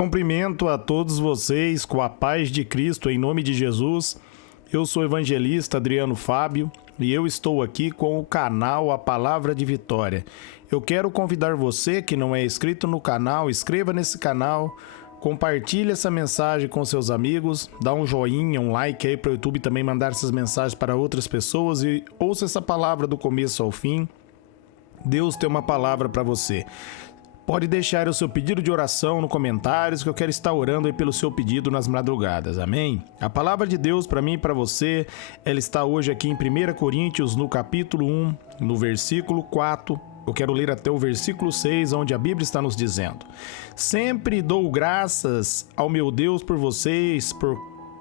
Cumprimento a todos vocês com a paz de Cristo em nome de Jesus. Eu sou o evangelista Adriano Fábio e eu estou aqui com o canal A Palavra de Vitória. Eu quero convidar você que não é inscrito no canal, inscreva nesse canal, compartilhe essa mensagem com seus amigos, dá um joinha, um like aí para o YouTube também mandar essas mensagens para outras pessoas e ouça essa palavra do começo ao fim. Deus tem uma palavra para você. Pode deixar o seu pedido de oração nos comentários que eu quero estar orando aí pelo seu pedido nas madrugadas, amém? A palavra de Deus para mim e para você, ela está hoje aqui em 1 Coríntios, no capítulo 1, no versículo 4. Eu quero ler até o versículo 6, onde a Bíblia está nos dizendo: Sempre dou graças ao meu Deus por vocês, por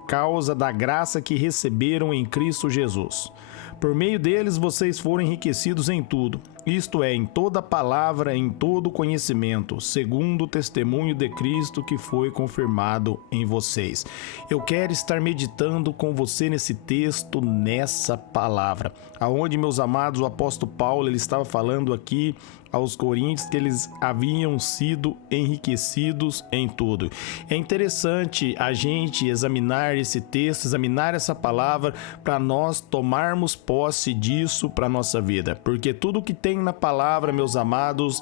causa da graça que receberam em Cristo Jesus. Por meio deles vocês foram enriquecidos em tudo, isto é, em toda palavra, em todo conhecimento, segundo o testemunho de Cristo que foi confirmado em vocês. Eu quero estar meditando com você nesse texto, nessa palavra, aonde, meus amados, o apóstolo Paulo, ele estava falando aqui aos coríntios que eles haviam sido enriquecidos em tudo. É interessante a gente examinar esse texto, examinar essa palavra, para nós tomarmos posse disso para a nossa vida, porque tudo que tem na palavra, meus amados,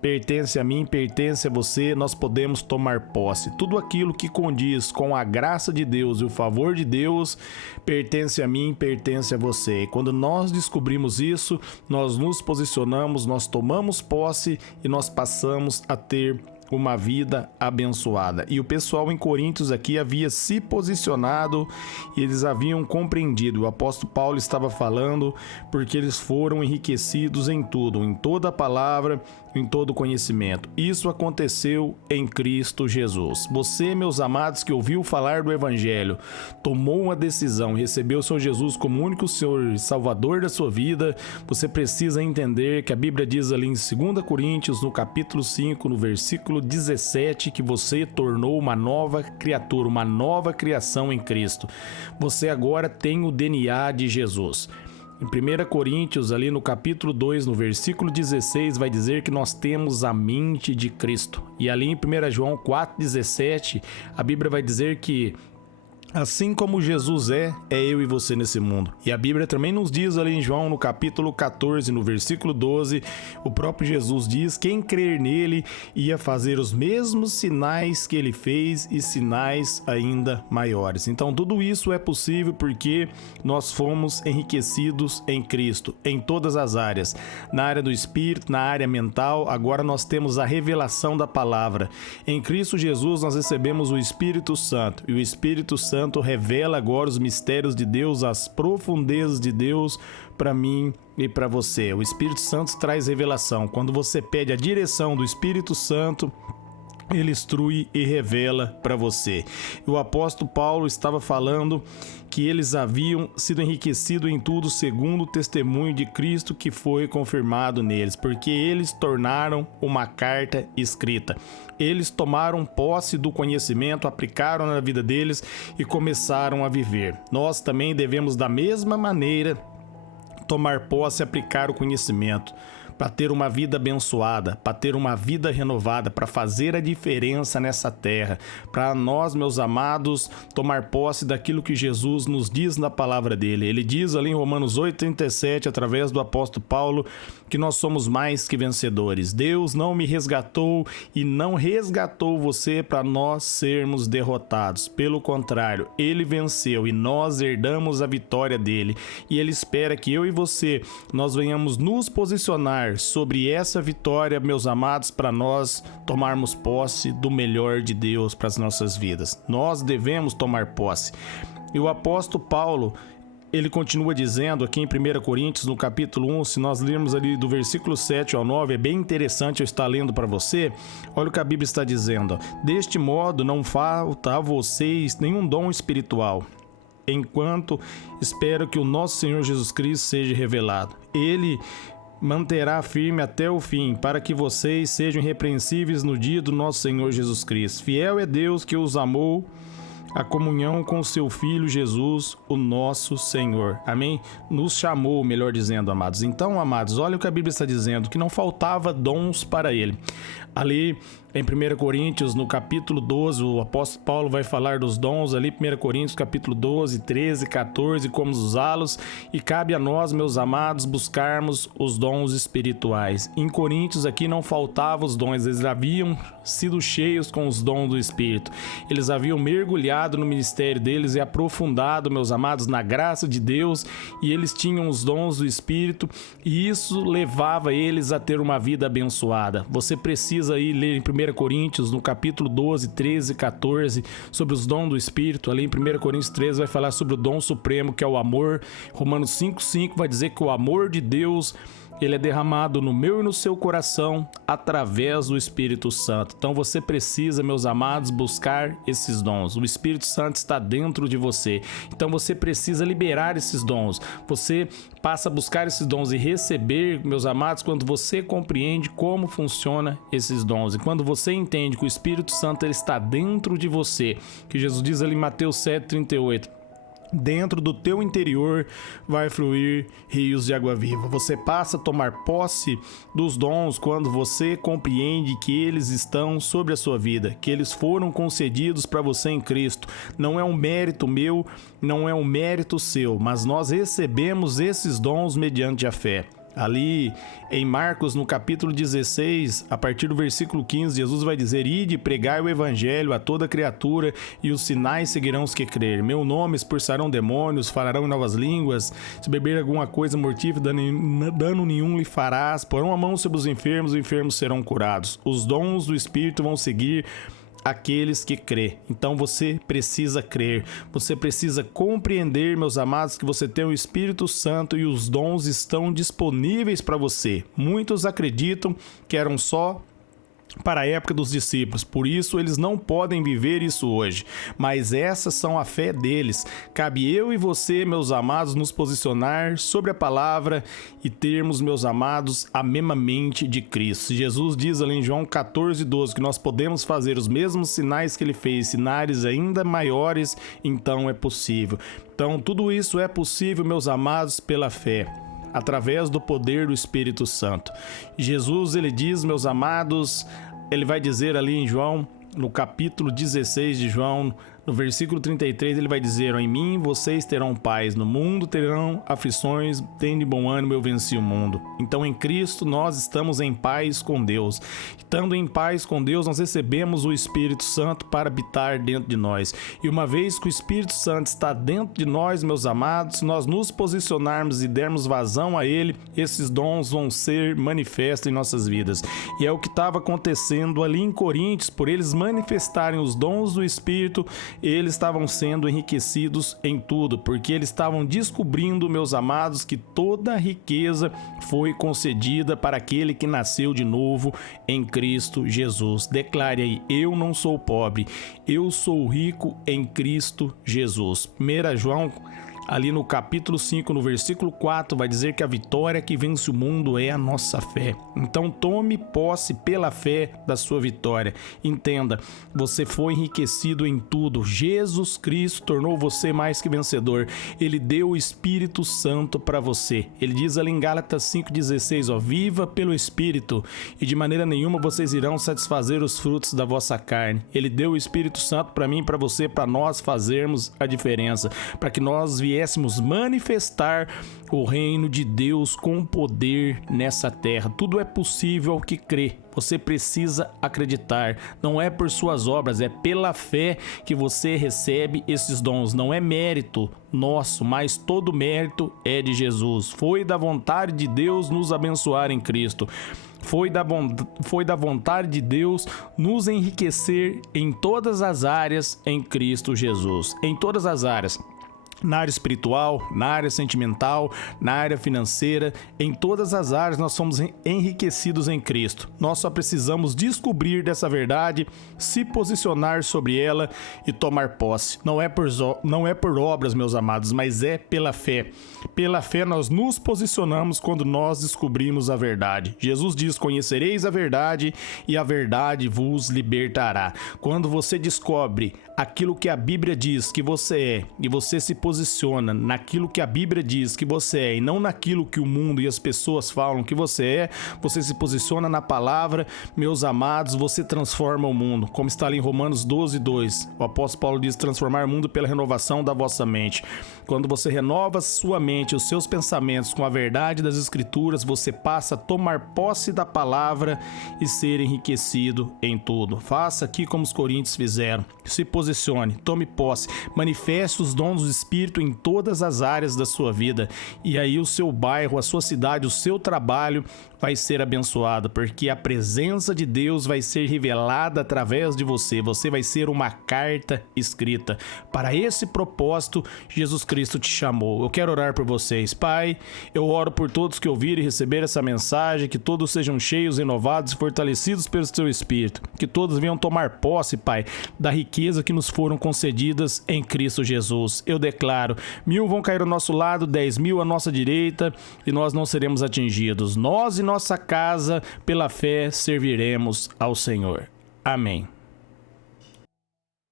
pertence a mim, pertence a você, nós podemos tomar posse. Tudo aquilo que condiz com a graça de Deus e o favor de Deus pertence a mim, pertence a você. E quando nós descobrimos isso, nós nos posicionamos, nós tomamos posse e nós passamos a ter uma vida abençoada. E o pessoal em Coríntios aqui havia se posicionado e eles haviam compreendido. O apóstolo Paulo estava falando porque eles foram enriquecidos em tudo, em toda a palavra, em todo conhecimento. Isso aconteceu em Cristo Jesus. Você, meus amados, que ouviu falar do Evangelho, tomou uma decisão, recebeu o Senhor Jesus como único Senhor e Salvador da sua vida, você precisa entender que a Bíblia diz ali em 2 Coríntios, no capítulo 5, no versículo 17, que você tornou uma nova criatura, uma nova criação em Cristo. Você agora tem o DNA de Jesus. Em 1 Coríntios, ali no capítulo 2, no versículo 16, vai dizer que nós temos a mente de Cristo. E ali em 1 João 4,17, a Bíblia vai dizer que assim como Jesus é eu e você nesse mundo. E a Bíblia também nos diz ali em João, no capítulo 14, no versículo 12, o próprio Jesus diz: quem crer nele ia fazer os mesmos sinais que ele fez e sinais ainda maiores. Então tudo isso é possível porque nós fomos enriquecidos em Cristo, em todas as áreas. Na área do espírito, na área mental, agora nós temos a revelação da palavra. Em Cristo Jesus nós recebemos o Espírito Santo, e o Espírito Santo revela agora os mistérios de Deus, as profundezas de Deus para mim e para você. O Espírito Santo traz revelação. Quando você pede a direção do Espírito Santo, ele instrui e revela para você. O apóstolo Paulo estava falando que eles haviam sido enriquecidos em tudo segundo o testemunho de Cristo que foi confirmado neles, porque eles tornaram uma carta escrita. Eles tomaram posse do conhecimento, aplicaram na vida deles e começaram a viver. Nós também devemos da mesma maneira tomar posse e aplicar o conhecimento, para ter uma vida abençoada, para ter uma vida renovada, para fazer a diferença nessa terra, para nós, meus amados, tomar posse daquilo que Jesus nos diz na palavra dele. Ele diz ali em Romanos 8,37, através do apóstolo Paulo, que nós somos mais que vencedores. Deus não me resgatou e não resgatou você para nós sermos derrotados. Pelo contrário, ele venceu e nós herdamos a vitória dele. E ele espera que eu e você, nós venhamos nos posicionar sobre essa vitória, meus amados, para nós tomarmos posse do melhor de Deus para as nossas vidas. Nós devemos tomar posse. E o apóstolo Paulo, ele continua dizendo aqui em 1 Coríntios, no capítulo 1, se nós lermos ali do versículo 7 ao 9, é bem interessante eu estar lendo para você. Olha o que a Bíblia está dizendo: deste modo não falta a vocês nenhum dom espiritual, enquanto espero que o nosso Senhor Jesus Cristo seja revelado. Ele manterá firme até o fim, para que vocês sejam irrepreensíveis no dia do nosso Senhor Jesus Cristo. Fiel é Deus que os amou a comunhão com o seu Filho Jesus, o nosso Senhor. Amém? Nos chamou, melhor dizendo, amados. Então, amados, olha o que a Bíblia está dizendo, que não faltava dons para ele. Ali Em 1 Coríntios, no capítulo 12, o apóstolo Paulo vai falar dos dons ali, 1 Coríntios, capítulo 12, 13, 14, como usá-los, e cabe a nós, meus amados, buscarmos os dons espirituais. Em Coríntios aqui não faltavam os dons, eles haviam sido cheios com os dons do Espírito. Eles haviam mergulhado no ministério deles e aprofundado, meus amados, na graça de Deus, e eles tinham os dons do Espírito, e isso levava eles a ter uma vida abençoada. Você precisa ir ler em 1 Coríntios, no capítulo 12, 13 e 14, sobre os dons do Espírito. Ali em 1 Coríntios 13 vai falar sobre o dom supremo, que é o amor. Romanos 5:5 vai dizer que o amor de Deus, ele é derramado no meu e no seu coração através do Espírito Santo. Então você precisa, meus amados, buscar esses dons. O Espírito Santo está dentro de você. Então você precisa liberar esses dons. Você passa a buscar esses dons e receber, meus amados, quando você compreende como funciona esses dons. E quando você entende que o Espírito Santo ele está dentro de você, que Jesus diz ali em Mateus 7:38, dentro do teu interior vai fluir rios de água viva. Você passa a tomar posse dos dons quando você compreende que eles estão sobre a sua vida, que eles foram concedidos para você em Cristo. Não é um mérito meu, não é um mérito seu, mas nós recebemos esses dons mediante a fé. Ali em Marcos, no capítulo 16, a partir do versículo 15, Jesus vai dizer: ide, pregai o evangelho a toda criatura, e os sinais seguirão os que crer. Meu nome expulsarão demônios, falarão em novas línguas, se beber alguma coisa mortífera, dano nenhum lhe farás, porão a mão sobre os enfermos serão curados. Os dons do Espírito vão seguir aqueles que crê. Então você precisa crer, você precisa compreender, meus amados, que você tem o Espírito Santo e os dons estão disponíveis para você. Muitos acreditam que eram só para a época dos discípulos, por isso eles não podem viver isso hoje, mas essas são a fé deles. Cabe eu e você, meus amados, nos posicionar sobre a palavra e termos, meus amados, a mesma mente de Cristo. Jesus diz ali em João 14:12 que nós podemos fazer os mesmos sinais que ele fez, sinais ainda maiores, então é possível. Então tudo isso é possível, meus amados, pela fé, através do poder do Espírito Santo. Jesus, ele diz, meus amados, ele vai dizer ali em João, no capítulo 16 de João, no versículo 33, ele vai dizer: em mim vocês terão paz, no mundo terão aflições, tende bom ânimo, eu venci o mundo. Então em Cristo nós estamos em paz com Deus. Estando em paz com Deus, nós recebemos o Espírito Santo para habitar dentro de nós. E uma vez que o Espírito Santo está dentro de nós, meus amados, se nós nos posicionarmos e dermos vazão a ele, esses dons vão ser manifestos em nossas vidas. E é o que estava acontecendo ali em Coríntios. Por eles manifestarem os dons do Espírito, eles estavam sendo enriquecidos em tudo, porque eles estavam descobrindo, meus amados, que toda riqueza foi concedida para aquele que nasceu de novo em Cristo Jesus. Declare aí: eu não sou pobre, eu sou rico em Cristo Jesus. 1 João, ali no capítulo 5, no versículo 4, vai dizer que a vitória que vence o mundo é a nossa fé. Então tome posse pela fé da sua vitória. Entenda, você foi enriquecido em tudo. Jesus Cristo tornou você mais que vencedor. Ele deu o Espírito Santo para você. Ele diz ali em Gálatas 5,16, ó: viva pelo Espírito, e de maneira nenhuma vocês irão satisfazer os frutos da vossa carne. Ele deu o Espírito Santo para mim, para você, para nós fazermos a diferença, para que nós viéssemos manifestar o reino de Deus com poder nessa terra. Tudo é possível ao que crê. Você precisa acreditar. Não é por suas obras, é pela fé que você recebe esses dons. Não é mérito nosso, mas todo mérito é de Jesus. Foi da vontade de Deus nos abençoar em Cristo. Foi da vontade de Deus nos enriquecer em todas as áreas em Cristo Jesus. Em todas as áreas. Na área espiritual, na área sentimental, na área financeira, em todas as áreas nós somos enriquecidos em Cristo. Nós só precisamos descobrir dessa verdade, se posicionar sobre ela e tomar posse. Não é por obras, meus amados, mas é pela fé. Pela fé nós nos posicionamos quando nós descobrimos a verdade. Jesus diz: conhecereis a verdade e a verdade vos libertará. Quando você descobre aquilo que a Bíblia diz que você é e você se posiciona posiciona naquilo que a Bíblia diz que você é e não naquilo que o mundo e as pessoas falam que você é, você se posiciona na palavra, meus amados, você transforma o mundo. Como está ali em Romanos 12:2, o apóstolo Paulo diz: transformar o mundo pela renovação da vossa mente. Quando você renova sua mente, os seus pensamentos com a verdade das Escrituras, você passa a tomar posse da palavra e ser enriquecido em tudo. Faça aqui como os coríntios fizeram. Se posicione, tome posse, manifeste os dons do Espírito em todas as áreas da sua vida. E aí o seu bairro, a sua cidade, o seu trabalho vai ser abençoado, porque a presença de Deus vai ser revelada através de você. Você vai ser uma carta escrita. Para esse propósito, Jesus Cristo te chamou. Eu quero orar por vocês. Pai, eu oro por todos que ouvirem e receberem essa mensagem, que todos sejam cheios, renovados e fortalecidos pelo Teu Espírito. Que todos venham tomar posse, Pai, da riqueza que nos foram concedidas em Cristo Jesus. Eu declaro, 1.000 vão cair ao nosso lado, 10.000 à nossa direita, e nós não seremos atingidos. Nós e nossa casa, pela fé, serviremos ao Senhor. Amém.